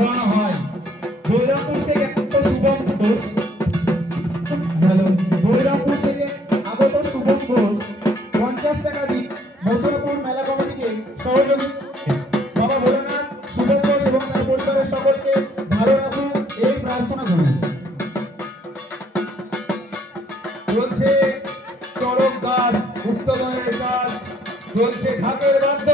ধরানো হয়। বৈরামপুর থেকে আগত শুভম ঘোষ, বৈরামপুর থেকে আগত শুভম ঘোষ 50 টাকা দিয়ে মথুরাপুর মেলা কমিটিকে সহযোগী। বাবা ভোলানাথ শুভম ঘোষ এবং তার পরিবারের সকলকে ভালো রাখুন, এই প্রার্থনা করুন। চলছে চরক গাছ, গুপ্তধনের কাজ, চলছে ঢাকের বাদ্য।